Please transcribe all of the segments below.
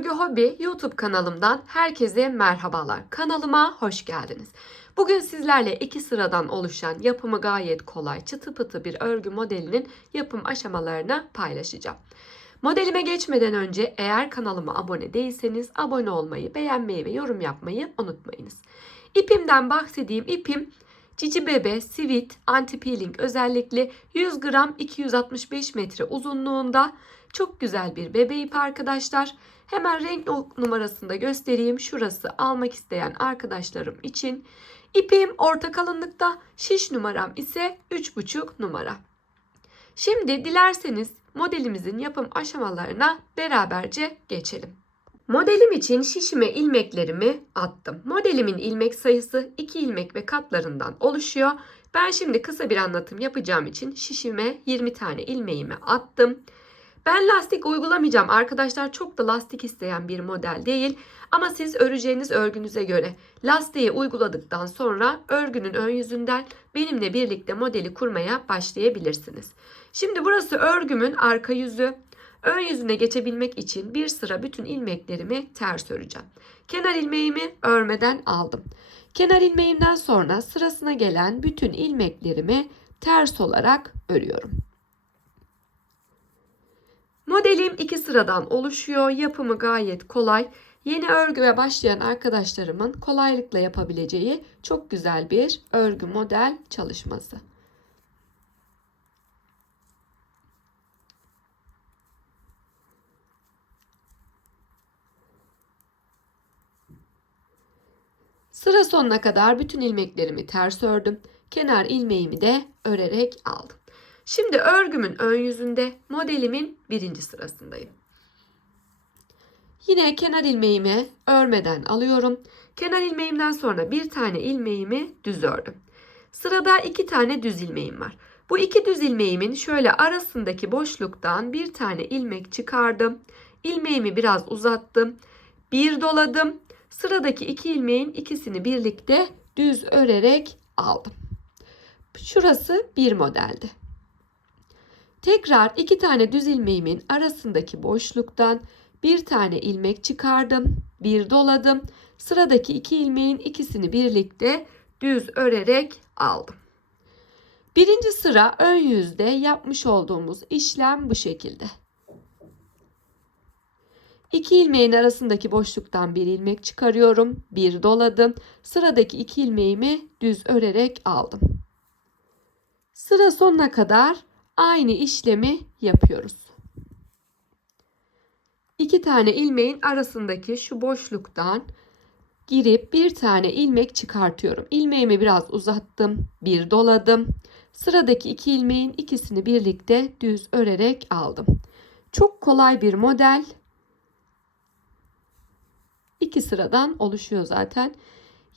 Örgü Hobi YouTube kanalımdan herkese merhabalar. Kanalıma hoş geldiniz. Bugün sizlerle iki sıradan oluşan yapımı gayet kolay çıtı pıtı bir örgü modelinin yapım aşamalarını paylaşacağım. Modelime geçmeden önce eğer kanalıma abone değilseniz abone olmayı, beğenmeyi ve yorum yapmayı unutmayınız. İpimden bahsedeyim. İpim Cici Bebe Sweet Anti Peeling özellikle 100 gram 265 metre uzunluğunda çok güzel bir bebe ip arkadaşlar. Hemen renk numarasını da göstereyim. Şurası almak isteyen arkadaşlarım için. İpim orta kalınlıkta, şiş numaram ise 3,5 numara. Şimdi dilerseniz modelimizin yapım aşamalarına beraberce geçelim. Modelim için şişime ilmeklerimi attım. Modelimin ilmek sayısı 2 ilmek ve katlarından oluşuyor. Ben şimdi kısa bir anlatım yapacağım için şişime 20 tane ilmeğimi attım. Ben lastik uygulamayacağım. Arkadaşlar çok da lastik isteyen bir model değil. Ama siz öreceğiniz örgünüze göre lastiği uyguladıktan sonra örgünün ön yüzünden benimle birlikte modeli kurmaya başlayabilirsiniz. Şimdi burası örgümün arka yüzü. Ön yüzüne geçebilmek için bir sıra bütün ilmeklerimi ters öreceğim. Kenar ilmeğimi örmeden aldım. Kenar ilmeğimden sonra sırasına gelen bütün ilmeklerimi ters olarak örüyorum. Modelim iki sıradan oluşuyor. Yapımı gayet kolay. Yeni örgüye başlayan arkadaşlarımın kolaylıkla yapabileceği çok güzel bir örgü model çalışması. Sıra sonuna kadar bütün ilmeklerimi ters ördüm. Kenar ilmeğimi de örerek aldım. Şimdi örgümün ön yüzünde modelimin birinci sırasındayım. Yine kenar ilmeğimi örmeden alıyorum. Kenar ilmeğimden sonra bir tane ilmeğimi düz ördüm. Sırada iki tane düz ilmeğim var. Bu iki düz ilmeğimin şöyle arasındaki boşluktan bir tane ilmek çıkardım. İlmeğimi biraz uzattım. Bir doladım. Sıradaki iki ilmeğin ikisini birlikte düz örerek aldım. Şurası bir modeldi. Tekrar iki tane düz ilmeğimin arasındaki boşluktan bir tane ilmek çıkardım. Bir doladım. Sıradaki iki ilmeğin ikisini birlikte düz örerek aldım. Birinci sıra ön yüzde yapmış olduğumuz işlem bu şekilde. İki ilmeğin arasındaki boşluktan bir ilmek çıkarıyorum. Bir doladım. Sıradaki iki ilmeğimi düz örerek aldım. Sıra sonuna kadar aynı işlemi yapıyoruz. İki tane ilmeğin arasındaki şu boşluktan girip bir tane ilmek çıkartıyorum. İlmeğimi biraz uzattım, bir doladım. Sıradaki iki ilmeğin ikisini birlikte düz örerek aldım. Çok kolay bir model. İki sıradan oluşuyor zaten.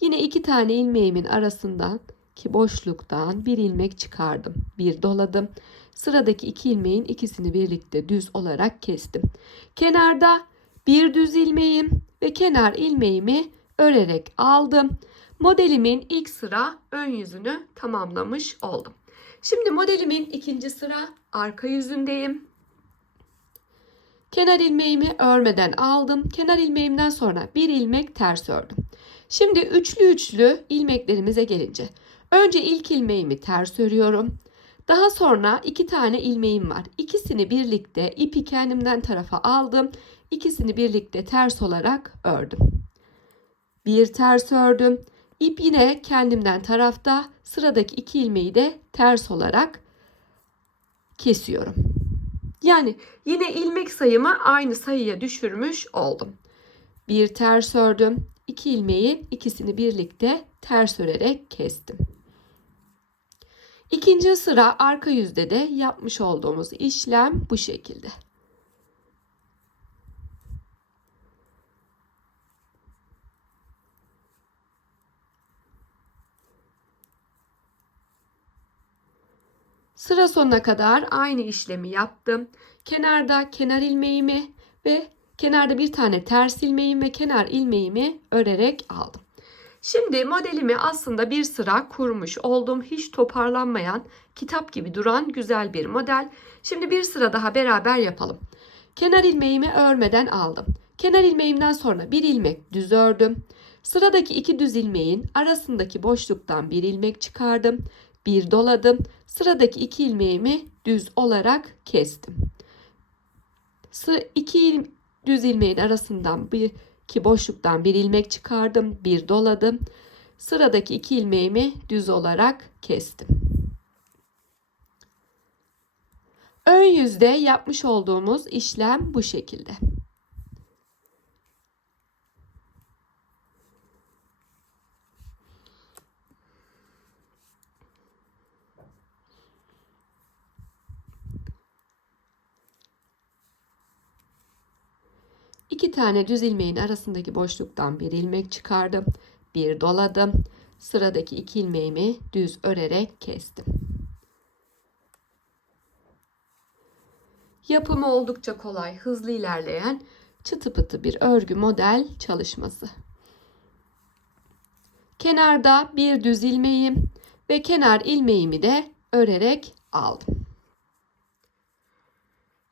Yine iki tane ilmeğimin arasından ki boşluktan bir ilmek çıkardım. Bir doladım. Sıradaki iki ilmeğin ikisini birlikte düz olarak kestim. Kenarda bir düz ilmeğim ve kenar ilmeğimi örerek aldım. Modelimin ilk sıra ön yüzünü tamamlamış oldum. Şimdi modelimin ikinci sıra arka yüzündeyim. Kenar ilmeğimi örmeden aldım. Kenar ilmeğimden sonra bir ilmek ters ördüm. Şimdi üçlü üçlü ilmeklerimize gelince önce ilk ilmeğimi ters örüyorum. Daha sonra iki tane ilmeğim var. İkisini birlikte ipi kendimden tarafa aldım. İkisini birlikte ters olarak ördüm. Bir ters ördüm. İp yine kendimden tarafta. Sıradaki iki ilmeği de ters olarak kesiyorum. Yani yine ilmek sayımı aynı sayıya düşürmüş oldum. Bir ters ördüm. İki ilmeği ikisini birlikte ters örerek kestim. İkinci sıra arka yüzde de yapmış olduğumuz işlem bu şekilde. Sıra sonuna kadar aynı işlemi yaptım. Kenarda kenar ilmeğimi ve kenarda bir tane ters ilmeğim ve kenar ilmeğimi örerek aldım. Şimdi modelimi aslında bir sıra kurmuş oldum. Hiç toparlanmayan, kitap gibi duran güzel bir model. Şimdi bir sıra daha beraber yapalım. Kenar ilmeğimi örmeden aldım. Kenar ilmeğimden sonra bir ilmek düz ördüm. Sıradaki iki düz ilmeğin arasındaki boşluktan bir ilmek çıkardım. Bir doladım. Sıradaki iki ilmeğimi düz olarak kestim. Sıra iki il- düz ilmeğin arasından bir iki boşluktan bir ilmek çıkardım. Bir doladım. Sıradaki iki ilmeğimi düz olarak kestim. Ön yüzde yapmış olduğumuz işlem bu şekilde. İki tane düz ilmeğin arasındaki boşluktan bir ilmek çıkardım. Bir doladım. Sıradaki iki ilmeğimi düz örerek kestim. Yapımı oldukça kolay, hızlı ilerleyen çıtı pıtı bir örgü model çalışması. Kenarda bir düz ilmeğim ve kenar ilmeğimi de örerek aldım.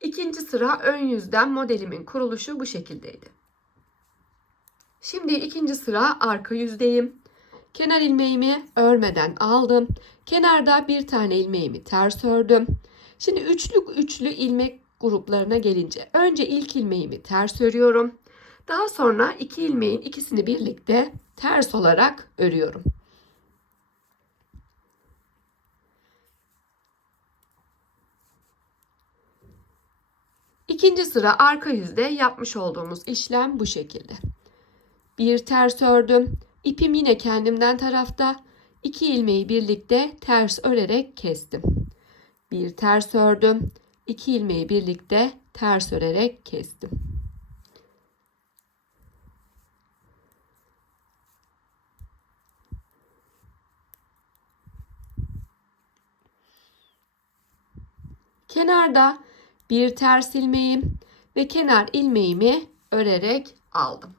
İkinci sıra ön yüzden modelimin kuruluşu bu şekildeydi. Şimdi ikinci sıra arka yüzdeyim. Kenar ilmeğimi örmeden aldım. Kenarda bir tane ilmeğimi ters ördüm. Şimdi üçlük üçlü ilmek gruplarına gelince önce ilk ilmeğimi ters örüyorum. Daha sonra iki ilmeğin ikisini birlikte ters olarak örüyorum. İkinci sıra arka yüzde yapmış olduğumuz işlem bu şekilde. Bir ters ördüm. İpim yine kendimden tarafta. İki ilmeği birlikte ters örerek kestim. Bir ters ördüm. İki ilmeği birlikte ters örerek kestim. Kenarda bir ters ilmeğim ve kenar ilmeğimi örerek aldım.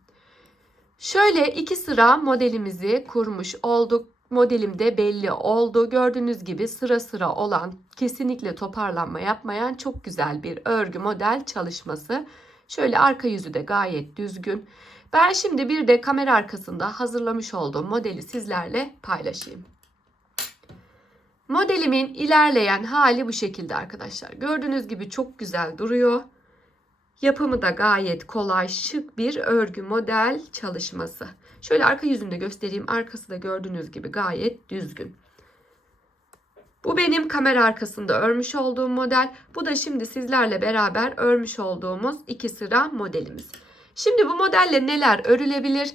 Şöyle iki sıra modelimizi kurmuş olduk. Modelim de belli oldu. Gördüğünüz gibi sıra sıra olan, kesinlikle toparlanma yapmayan çok güzel bir örgü model çalışması. Şöyle arka yüzü de gayet düzgün. Ben şimdi bir de kamera arkasında hazırlamış olduğum modeli sizlerle paylaşayım. Modelimin ilerleyen hali bu şekilde arkadaşlar. Gördüğünüz gibi çok güzel duruyor. Yapımı da gayet kolay, şık bir örgü model çalışması. Şöyle arka yüzünü de göstereyim. Arkası da gördüğünüz gibi gayet düzgün. Bu benim kamera arkasında örmüş olduğum model. Bu da şimdi sizlerle beraber örmüş olduğumuz iki sıra modelimiz. Şimdi bu modelle neler örülebilir?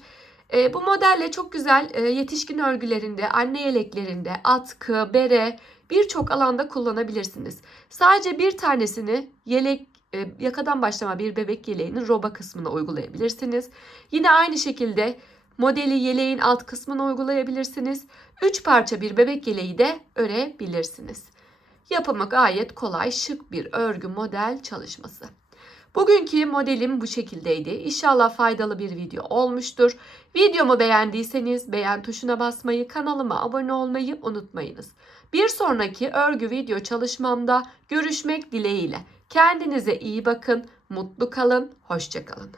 E, bu modelle çok güzel e, yetişkin örgülerinde, anne yeleklerinde, atkı, bere birçok alanda kullanabilirsiniz. Sadece bir tanesini yelek e, yakadan başlama bir bebek yeleğinin roba kısmına uygulayabilirsiniz. Yine aynı şekilde modeli yeleğin alt kısmına uygulayabilirsiniz. 3 parça bir bebek yeleği de örebilirsiniz. Yapımı gayet kolay, şık bir örgü model çalışması. Bugünkü modelim bu şekildeydi. İnşallah faydalı bir video olmuştur. Videomu beğendiyseniz beğen tuşuna basmayı, kanalıma abone olmayı unutmayınız. Bir sonraki örgü video çalışmamda görüşmek dileğiyle. Kendinize iyi bakın, mutlu kalın, hoşçakalın.